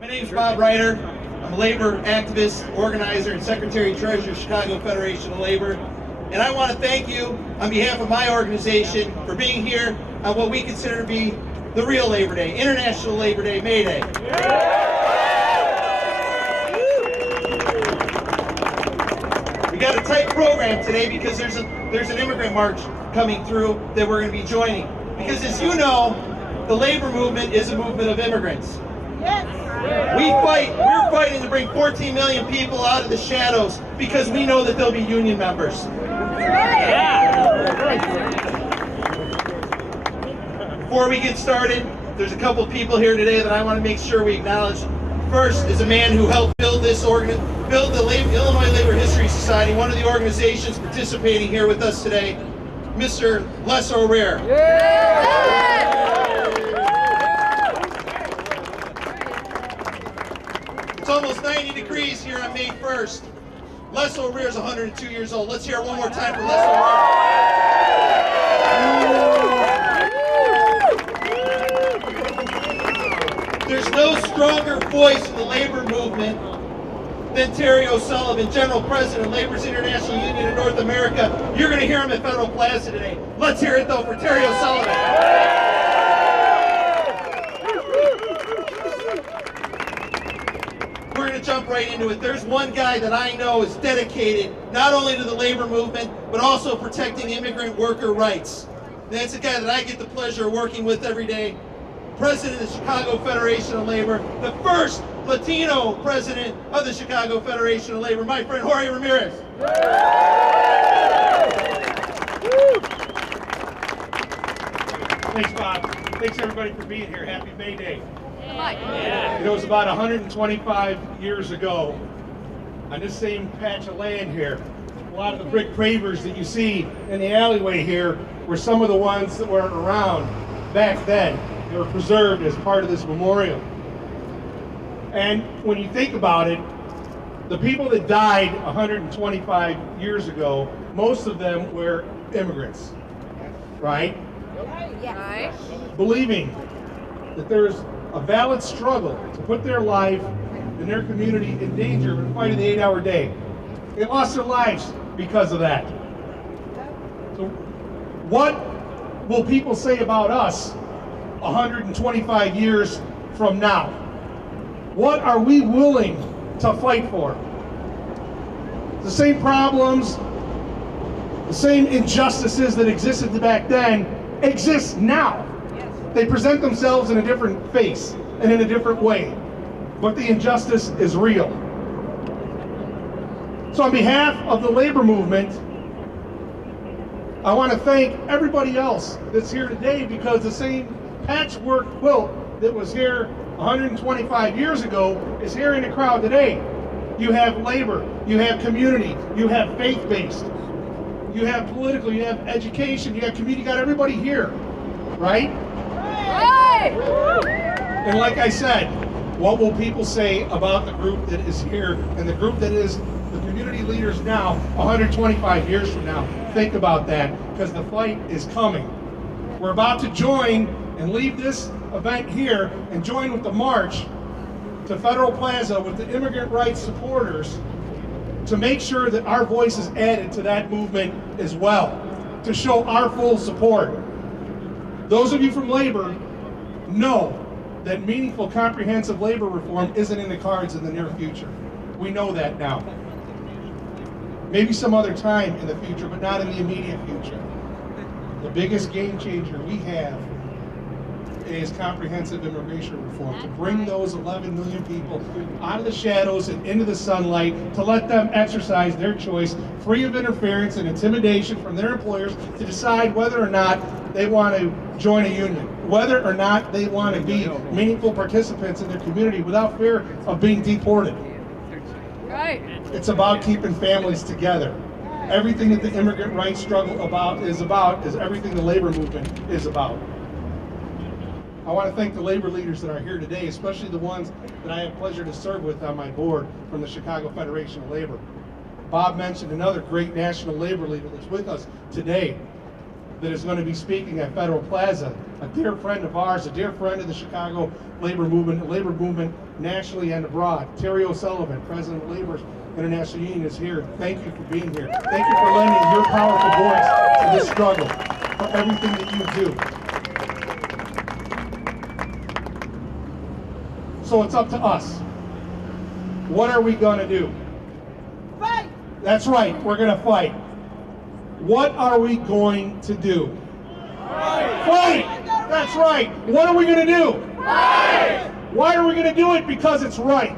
My name is Bob Reiter. I'm a labor activist, organizer, and secretary-treasurer of Chicago Federation of Labor. And I want to thank you on behalf of my organization for being here on what we consider to be the real Labor Day, International Labor Day, May Day. We got a tight program today because there's an immigrant march coming through that we're going to be joining. Because as you know, the labor movement is a movement of immigrants. We're fighting to bring 14 million people out of the shadows because we know that they'll be union members. Before we get started, there's a couple of people here today that I want to make sure we acknowledge. First is a man who helped build the Illinois Labor History Society, one of the organizations participating here with us today, Mr. Les O'Rear. It's almost 90 degrees here on May 1st. Les O'Rear is 102 years old. Let's hear it one more time for Les O'Rear. There's no stronger voice in the labor movement than Terry O'Sullivan, General President of Labor's International Union in North America. You're going to hear him at Federal Plaza today. Let's hear it though for Terry O'Sullivan. We're going to jump right into it. There's one guy that I know is dedicated not only to the labor movement, but also protecting immigrant worker rights. And that's a guy that I get the pleasure of working with every day. President of the Chicago Federation of Labor, the first Latino president of the Chicago Federation of Labor, my friend Jorge Ramirez. Thanks, Bob. Thanks, everybody, for being here. Happy May Day. Yeah. It was about 125 years ago, on this same patch of land here, a lot of the brick pavers that you see in the alleyway here were some of the ones that were around back then. They were preserved as part of this memorial. And when you think about it, the people that died 125 years ago, most of them were immigrants, right? Yes. Believing that there's a valid struggle to put their life and their community in danger in fighting the 8-hour day. They lost their lives because of that. So what will people say about us 125 years from now? What are we willing to fight for? The same problems, the same injustices that existed back then exist now. They present themselves in a different face and in a different way, but the injustice is real. So on behalf of the labor movement, I want to thank everybody else that's here today, because the same patchwork quilt that was here 125 years ago is here in the crowd today. You have labor, you have community, you have faith-based, you have political, you have education, you have community, you got everybody here, right? And like I said, what will people say about the group that is here and the group that is the community leaders now 125 years from now? Think about that, because the fight is coming. We're about to join and leave this event here and join with the march to Federal Plaza with the immigrant rights supporters to make sure that our voice is added to that movement as well, to show our full support. Those of you from labor know that meaningful, comprehensive labor reform isn't in the cards in the near future. We know that now. Maybe some other time in the future, but not in the immediate future. The biggest game changer we have is comprehensive immigration reform, to bring those 11 million people out of the shadows and into the sunlight, to let them exercise their choice, free of interference and intimidation from their employers, to decide whether or not they want to join a union, whether or not they want to be meaningful participants in their community without fear of being deported. Right. It's about keeping families together. Everything that the immigrant rights struggle is everything the labor movement is about. I want to thank the labor leaders that are here today, especially the ones that I have pleasure to serve with on my board from the Chicago Federation of Labor. Bob mentioned another great national labor leader that's with us today. that is going to be speaking at Federal Plaza, a dear friend of ours, a dear friend of the Chicago labor movement nationally and abroad. Terry O'Sullivan, President of Labor International Union, is here. Thank you for being here. Thank you for lending your powerful voice to this struggle, for everything that you do. So it's up to us. What are we going to do? Fight! That's right, we're going to fight. What are we going to do? Fight! That's right. What are we going to do? Fight! Why are we going to do it? Because it's right.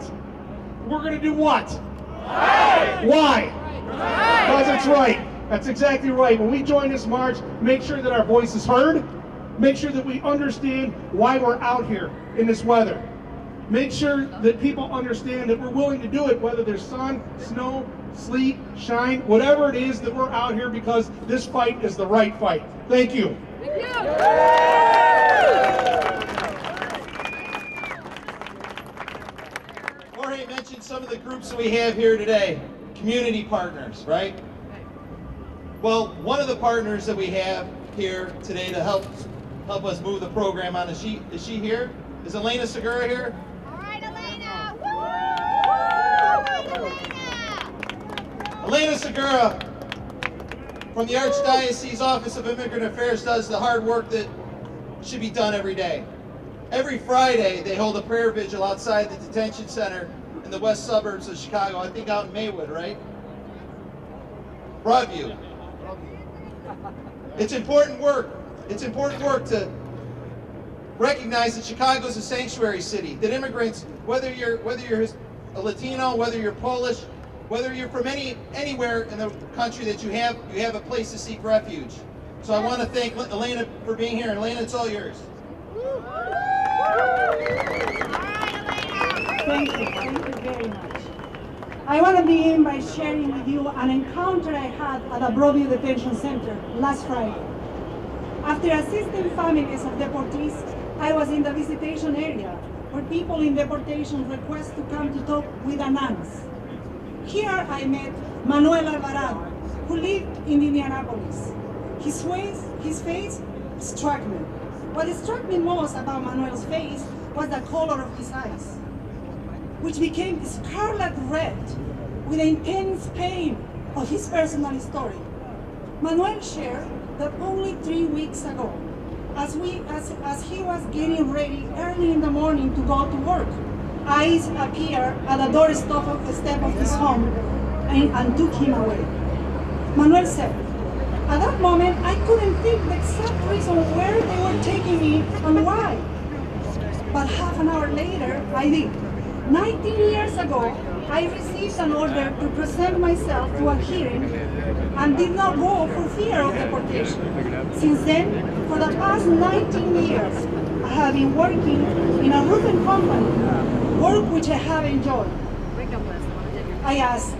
We're going to do what? Fight! Why? Because it's right. That's exactly right. When we join this march, make sure that our voice is heard. Make sure that we understand why we're out here in this weather. Make sure that people understand that we're willing to do it, whether there's sun, snow, sleet, shine, whatever it is, that we're out here because this fight is the right fight. Thank you. Thank you. Jorge mentioned some of the groups that we have here today. Community partners, right? Well, one of the partners that we have here today to help us move the program on, is she here? Is Elena Segura here? All right, Elena! Woo! Elena! Elena Segura from the Archdiocese Office of Immigrant Affairs does the hard work that should be done every day. Every Friday, they hold a prayer vigil outside the detention center in the west suburbs of Chicago, I think out in Maywood, right? Broadview. It's important work. It's important work to recognize that Chicago is a sanctuary city, that immigrants, whether you're a Latino, whether you're Polish, whether you're from anywhere in the country, that you have a place to seek refuge. So I want to thank Elena for being here. Elena, it's all yours. Thank you very much. I want to begin by sharing with you an encounter I had at a Broadview Detention Center last Friday. After assisting families of deportees, I was in the visitation area where people in deportation request to come to talk with the nuns. Here I met Manuel Alvarado, who lived in Indianapolis. His face struck me. What struck me most about Manuel's face was the color of his eyes, which became scarlet red with the intense pain of his personal story. Manuel shared that only 3 weeks ago, as he was getting ready early in the morning to go to work, ICE appeared at the doorstep of his home and took him away. Manuel said, "At that moment, I couldn't think the exact reason where they were taking me and why. But half an hour later, I did. 19 years ago, I received an order to present myself to a hearing and did not go for fear of deportation. Since then, for the past 19 years, I have been working in a roofing company, work which I have enjoyed." I asked,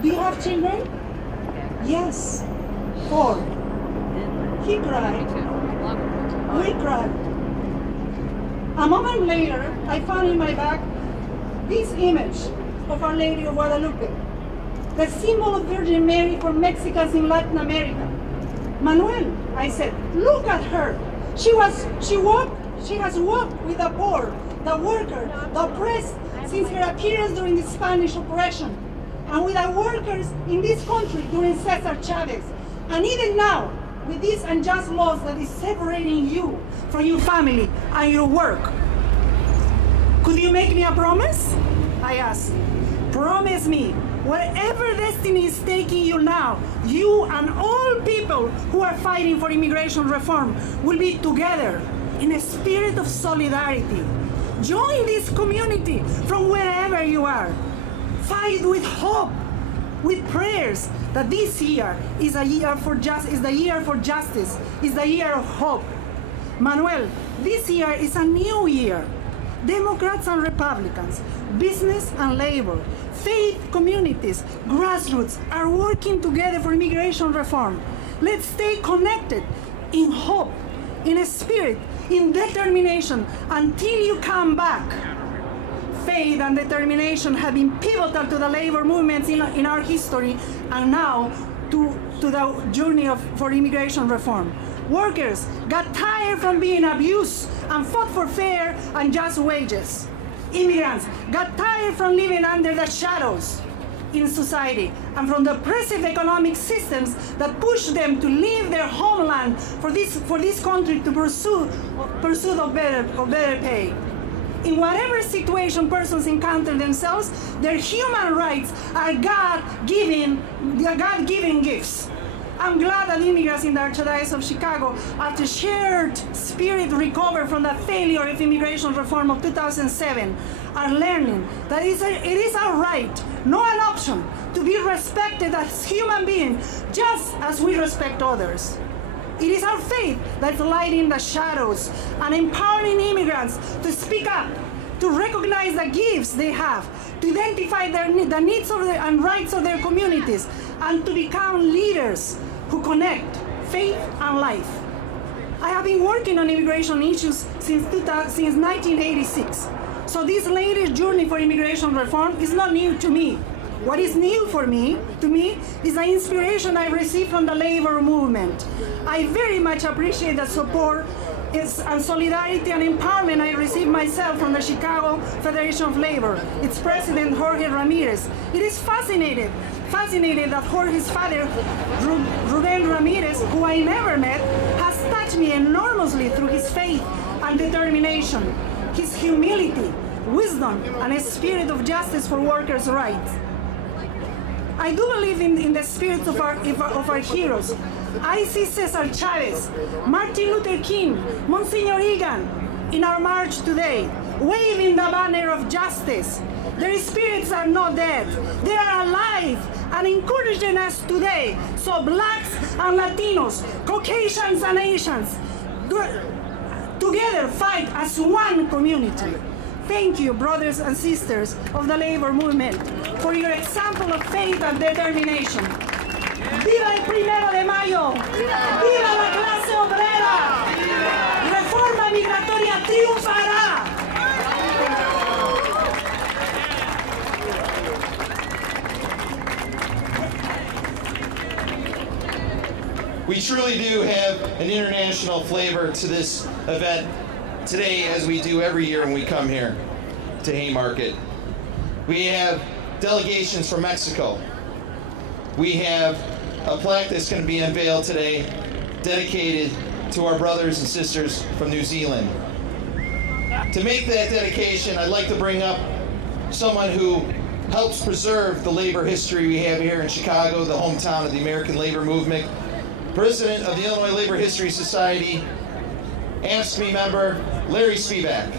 "Do you have children?" "Yes, 4. He cried. We cried. A moment later, I found in my bag this image of Our Lady of Guadalupe, the symbol of Virgin Mary for Mexicans in Latin America. "Manuel," I said, "look at her. She has walked with the poor, the worker, the oppressed since her appearance during the Spanish oppression, and with the workers in this country during Cesar Chavez, and even now, with this unjust laws that is separating you from your family and your work. Could you make me a promise?" I asked. "Promise me, wherever destiny is taking you now, you and all people who are fighting for immigration reform will be together in a spirit of solidarity. Join this community from wherever you are. Fight with hope, with prayers that this year is the year for justice, is the year of hope. Manuel, this year is a new year. Democrats and Republicans, business and labor, faith communities, grassroots are working together for immigration reform. Let's stay connected in hope, in a spirit, in determination until you come back." Faith and determination have been pivotal to the labor movements in our history, and now to the journey for immigration reform. Workers got tired from being abused and fought for fair and just wages. Immigrants got tired from living under the shadows in society and from the oppressive economic systems that push them to leave their homeland for this country to pursue of better pay. In whatever situation persons encounter themselves, their human rights are God-given gifts. I'm glad that immigrants in the Archdiocese of Chicago, after shared spirit recovered from the failure of immigration reform of 2007, are learning that it is our right, not an option, to be respected as human beings, just as we respect others. It is our faith that's lighting the shadows and empowering immigrants to speak up, to recognize the gifts they have, to identify the needs and rights of their communities, and to become leaders who connect faith and life. I have been working on immigration issues since 1986, so this latest journey for immigration reform is not new to me. What is new to me, is the inspiration I received from the labor movement. I very much appreciate the support and solidarity and empowerment I received myself from the Chicago Federation of Labor, its president, Jorge Ramirez. It is fascinating that Jorge's father, Jorge Ramirez, who I never met, has touched me enormously through his faith and determination, his humility, wisdom, and a spirit of justice for workers' rights. I do believe in the spirits of our heroes. I see Cesar Chavez, Martin Luther King, Monsignor Egan in our march today, waving the banner of justice. Their spirits are not dead. They are alive and encouraging us today. So blacks and Latinos, Caucasians and Asians, together fight as one community. Thank you, brothers and sisters of the labor movement, for your example of faith and determination. ¡Viva el 1 de mayo! ¡Viva la clase obrera! ¡Reforma migratoria triunfará! We truly do have an international flavor to this event today, as we do every year when we come here to Haymarket. We have delegations from Mexico. We have a plaque that's going to be unveiled today dedicated to our brothers and sisters from New Zealand. To make that dedication, I'd like to bring up someone who helps preserve the labor history we have here in Chicago, the hometown of the American labor movement. President of the Illinois Labor History Society, AFSCME member, Larry Spivak.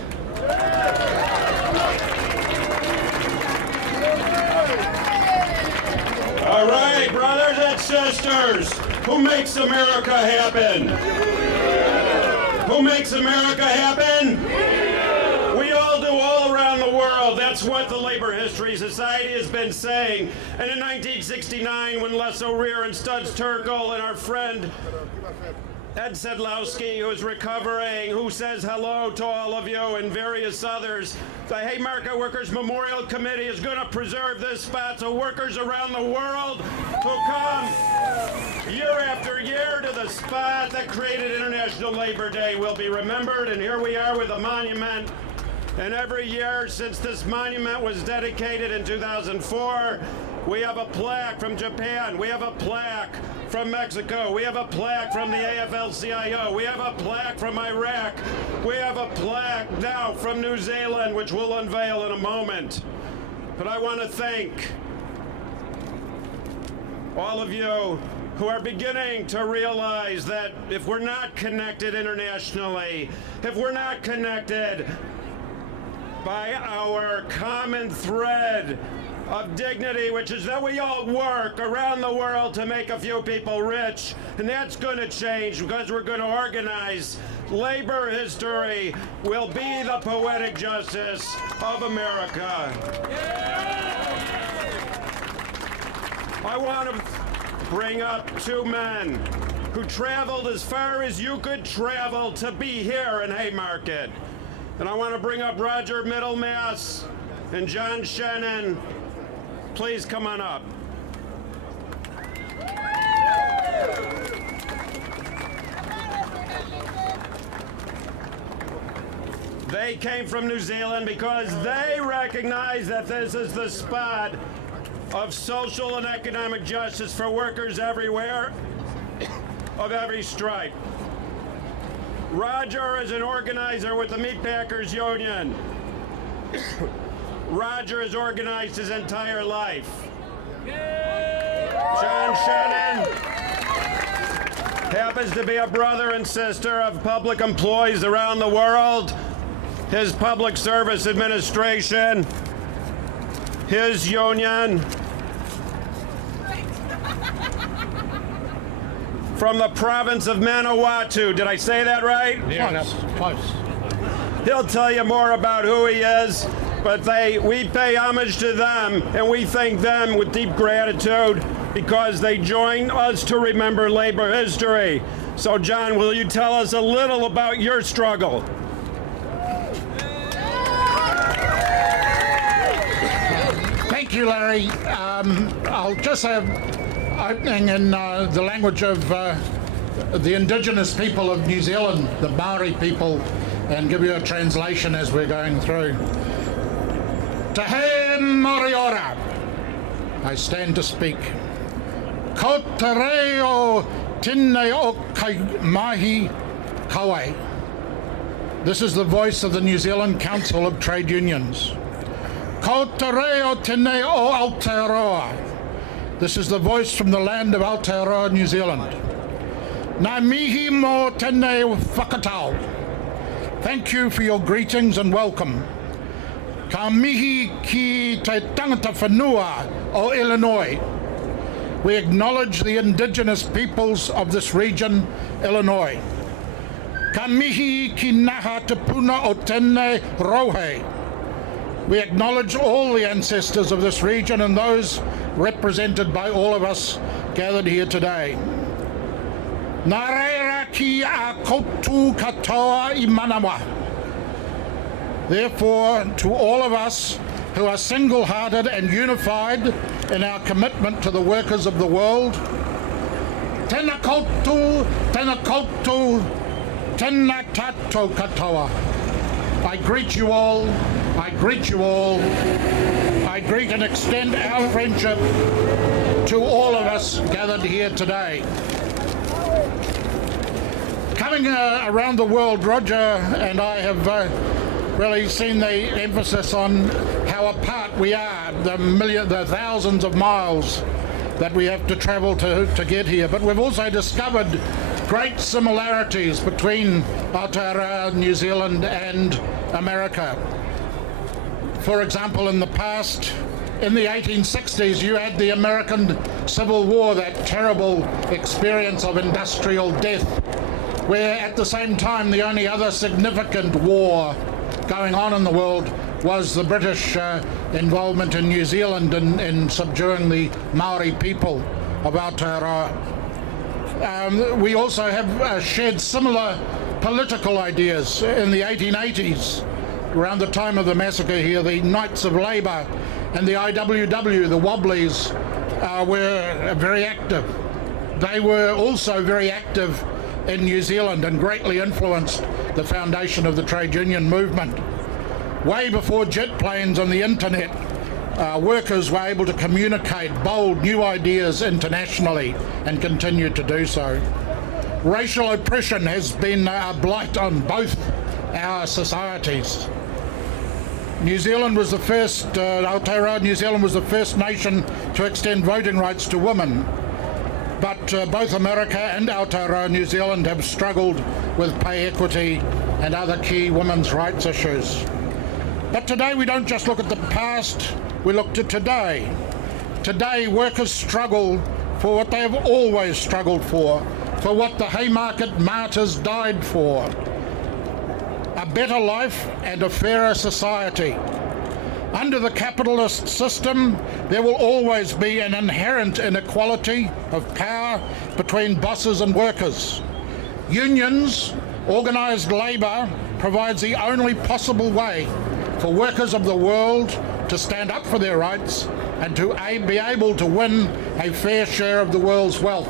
All right, brothers and sisters, who makes America happen? Who makes America happen? We all do, all around the world. That's what the Labor History Society has been saying. And in 1969, when Les O'Rear and Studs Terkel and our friend Ed Sedlowski, who's recovering, who says hello to all of you, and various others. The Haymarket Workers Memorial Committee is going to preserve this spot so workers around the world who come year after year to the spot that created International Labor Day will be remembered. And here we are with a monument. And every year since this monument was dedicated in 2004, we have a plaque from Japan. We have a plaque from Mexico. We have a plaque from the AFL-CIO. We have a plaque from Iraq. We have a plaque now from New Zealand, which we'll unveil in a moment. But I want to thank all of you who are beginning to realize that if we're not connected internationally, if we're not connected by our common thread of dignity, which is that we all work around the world to make a few people rich, and that's going to change because we're going to organize. Labor history will be the poetic justice of America. I want to bring up two men who traveled as far as you could travel to be here in Haymarket. And I want to bring up Roger Middlemass and John Shannon. Please come on up. They came from New Zealand because they recognize that this is the spot of social and economic justice for workers everywhere, of every stripe. Roger is an organizer with the Meatpackers Union. Roger has organized his entire life. Shannon happens to be a brother and sister of public employees around the world. His public service administration, his union, from the province of Manawatu. Did I say that right? Yes, close. He'll tell you more about who he is, but we pay homage to them, and we thank them with deep gratitude because they join us to remember labor history. So, John, will you tell us a little about your struggle? Thank you, Larry. I'll just have opening in the language of the indigenous people of New Zealand, the Maori people, and give you a translation as we're going through. Te he Moriora, I stand to speak. Ko te reo tine o kai mahi kawe. This is the voice of the New Zealand Council of Trade Unions. Ko te reo tine o Aotearoa. This is the voice from the land of Aotearoa, New Zealand. Ngā mihi mo tēnei whakatau. Thank you for your greetings and welcome. Ka mihi ki te tangata whanua o Illinois. We acknowledge the indigenous peoples of this region, Illinois. Ka mihi ki naha te puna o tēnei rohe. We acknowledge all the ancestors of this region and those represented by all of us gathered here today. Nā reira ki a koutu katoa I manawa. Therefore, to all of us who are single-hearted and unified in our commitment to the workers of the world, tēnā koutu, tēnā tātou katoa. I greet you all, I greet you all, I greet and extend our friendship to all of us gathered here today. Coming around the world, Roger and I have really seen the emphasis on how apart we are, the thousands of miles that we have to travel to get here. But we've also discovered great similarities between Aotearoa, New Zealand and America. For example, in the past, in the 1860s, you had the American Civil War, that terrible experience of industrial death, where at the same time the only other significant war going on in the world was the British involvement in New Zealand in subduing the Maori people of Aotearoa. We also have shared similar political ideas. In the 1880s, around the time of the massacre here, the Knights of Labour and the IWW, the Wobblies, were very active. They were also very active in New Zealand and greatly influenced the foundation of the trade union movement. Way before jet planes and the internet, workers were able to communicate bold new ideas internationally and continue to do so. Racial oppression has been a blight on both our societies. New Zealand was the first, Aotearoa, New Zealand was the first nation to extend voting rights to women. But both America and Aotearoa, New Zealand have struggled with pay equity and other key women's rights issues. But today we don't just look at the past, we look to today. Today workers struggle for what they have always struggled for what the Haymarket martyrs died for. A better life and a fairer society. Under the capitalist system, there will always be an inherent inequality of power between bosses and workers. Unions, organised labour, provides the only possible way for workers of the world to stand up for their rights and to be able to win a fair share of the world's wealth.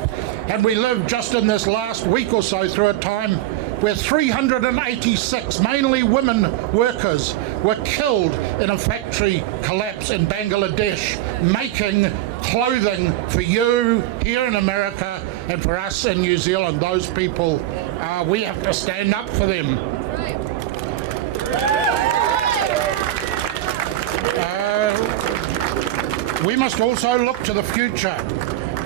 And we live just in this last week or so through a time where 386, mainly women workers, were killed in a factory collapse in Bangladesh, making clothing for you here in America and for us in New Zealand. Those people, we have to stand up for them. We must also look to the future.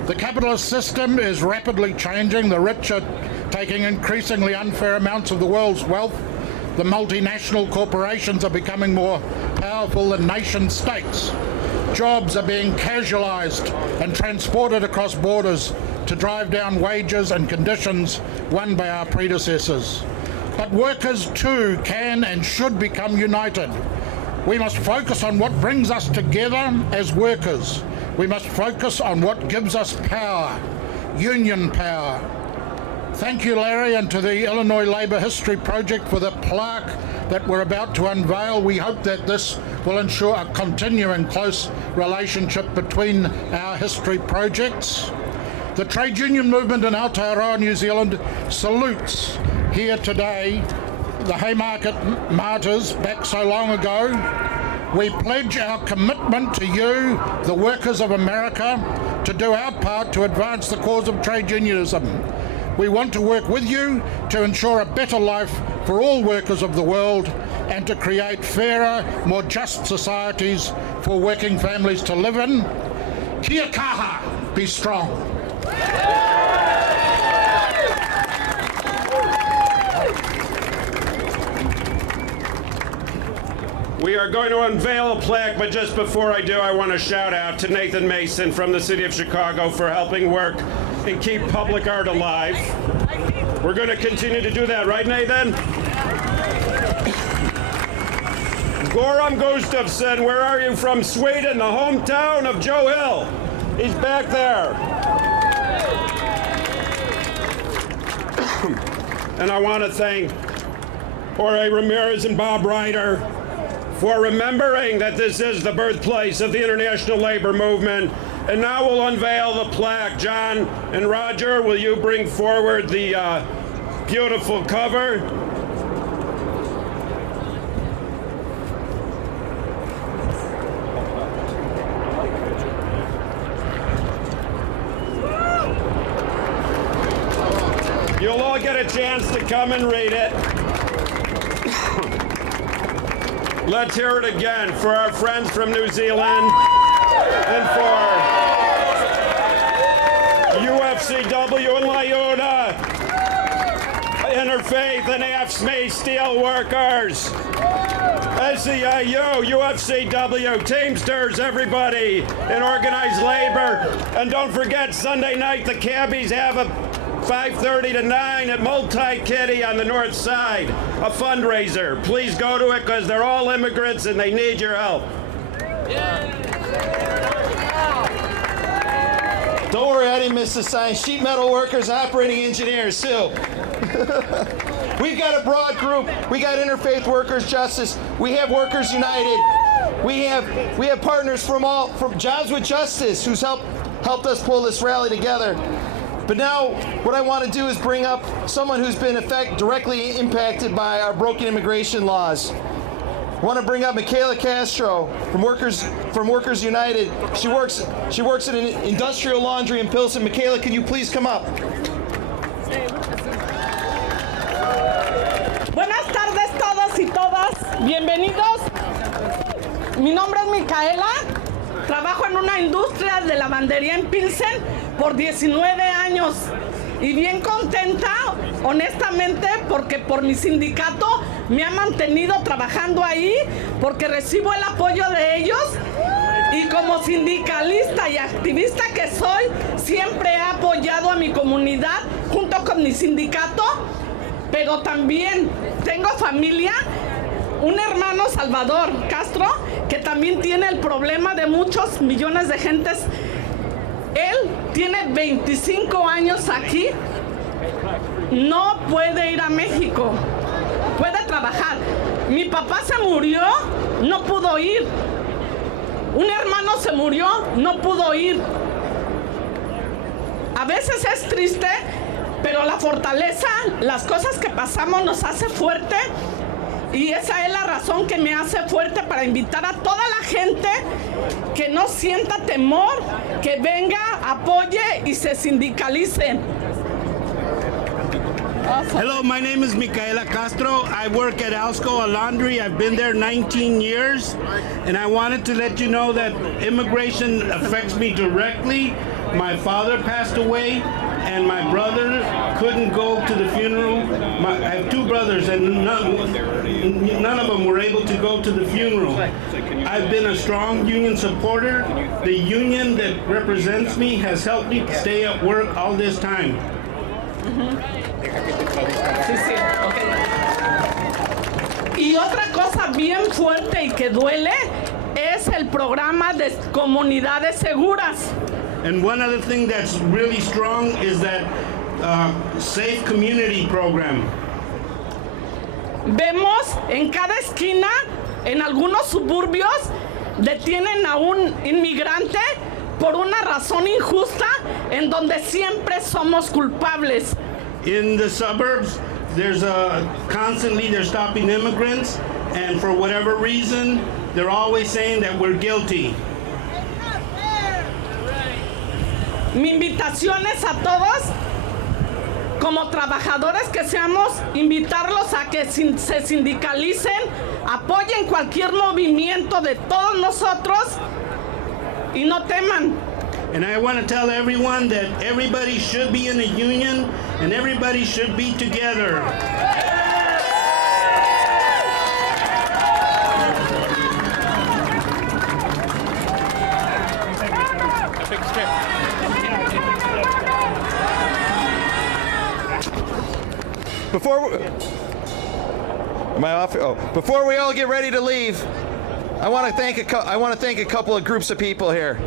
The capitalist system is rapidly changing. The rich are taking increasingly unfair amounts of the world's wealth. The multinational corporations are becoming more powerful than nation states. Jobs are being casualised and transported across borders to drive down wages and conditions won by our predecessors. But workers too can and should become united. We must focus on what brings us together as workers. We must focus on what gives us power, union power. Thank you, Larry, and to the Illinois Labour History Project for the plaque that we're about to unveil. We hope that this will ensure a continuing close relationship between our history projects. The trade union movement in Aotearoa, New Zealand salutes here today the Haymarket martyrs back so long ago. We pledge our commitment to you, the workers of America, to do our part to advance the cause of trade unionism. We want to work with you to ensure a better life for all workers of the world and to create fairer, more just societies for working families to live in. Kia kaha, be strong. We are going to unveil a plaque, but just before I do, I want to shout out to Nathan Mason from the City of Chicago for helping work and keep public art alive. We're going to continue to do that, right, Nathan? Goran Gustafsson, where are you from? Sweden, the hometown of Joe Hill. He's back there. And I want to thank Jorge Ramirez and Bob Ryder for remembering that this is the birthplace of the international labor movement. And now we'll unveil the plaque. John and Roger, will you bring forward the beautiful cover? You'll all get a chance to come and read it. Let's hear it again for our friends from New Zealand and for UFCW and Lyuda, Interfaith and AFSCME steel workers, SEIU, UFCW, Teamsters, everybody in organized labor. And don't forget, Sunday night, the cabbies have a 5:30 to 9 at Multi-Kitty on the north side, a fundraiser. Please go to it because they're all immigrants and they need your help. Don't worry, I didn't miss the sign. Sheet metal workers, operating engineers, too. We've got a broad group. We got Interfaith Workers Justice. We have Workers United. We have partners from Jobs with Justice, who's helped us pull this rally together. But now, what I want to do is bring up someone who's been directly impacted by our broken immigration laws. I want to bring up Michaela Castro from Workers United. She works at an industrial laundry in Pilsen. Michaela, can you please come up? Buenas tardes todos y todas. Bienvenidos. Mi nombre es Michaela. Trabajo en una industria de lavandería en Pilsen por 19 años y bien contenta, honestamente, porque por mi sindicato me ha mantenido trabajando ahí, porque recibo el apoyo de ellos y como sindicalista y activista que soy, siempre he apoyado a mi comunidad junto con mi sindicato, pero también tengo familia. Un hermano, Salvador Castro, que también tiene el problema de muchos millones de gentes. Él tiene 25 años aquí, no puede ir a México, puede trabajar. Mi papá se murió, no pudo ir. Un hermano se murió, no pudo ir. A veces es triste pero la fortaleza, las cosas que pasamos nos hace fuerte. Y esa es la razón que me hace fuerte para invitar a toda la gente que no sienta temor, que venga, apoye y se sindicalice. Hello, my name is Michaela Castro. I work at Alsco, a laundry. I've been there 19 years. And I wanted to let you know that immigration affects me directly. My father passed away, and my brother couldn't go to the funeral. I have two brothers, and none of them were able to go to the funeral. I've been a strong union supporter. The union that represents me has helped me stay at work all this time. Sí, sí, okay. Y otra cosa bien fuerte y que duele es el programa de comunidades seguras. And one other thing that's really strong is that safe community program. Vemos en cada esquina, en algunos suburbios, detienen a un inmigrante por una razón injusta en donde siempre somos culpables. In the suburbs, there's constantly they're stopping immigrants, and for whatever reason, they're always saying that we're guilty. Mi invitación es a todos, como trabajadores que seamos, invitarlos a que se sindicalicen, apoyen cualquier movimiento de todos nosotros y no teman. And I want to tell everyone that everybody should be in a union and everybody should be together. Before we all get ready to leave, I want to thank a couple of groups of people here.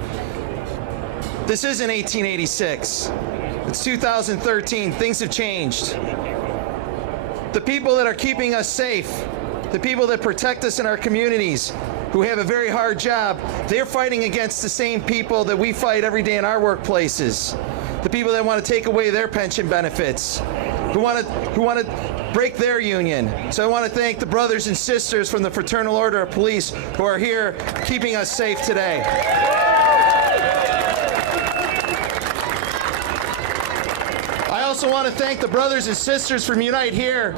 This isn't 1886. It's 2013. Things have changed. The people that are keeping us safe, the people that protect us in our communities, who have a very hard job, they're fighting against the same people that we fight every day in our workplaces. The people that want to take away their pension benefits, who want to break their union. So I want to thank the brothers and sisters from the Fraternal Order of Police who are here keeping us safe today. I also want to thank the brothers and sisters from Unite here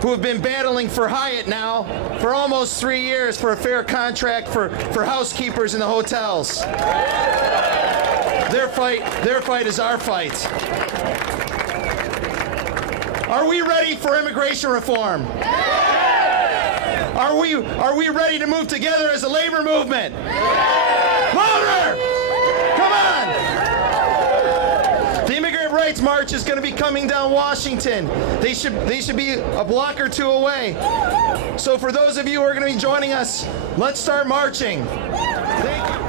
who have been battling for Hyatt now for almost 3 years for a fair contract for housekeepers in the hotels. Their fight is our fight. Are we ready for immigration reform? Are we ready to move together as a labor movement? Louder! Come on! The Immigrant Rights March is going to be coming down Washington. They should be a block or two away. So for those of you who are going to be joining us, let's start marching. Thank you.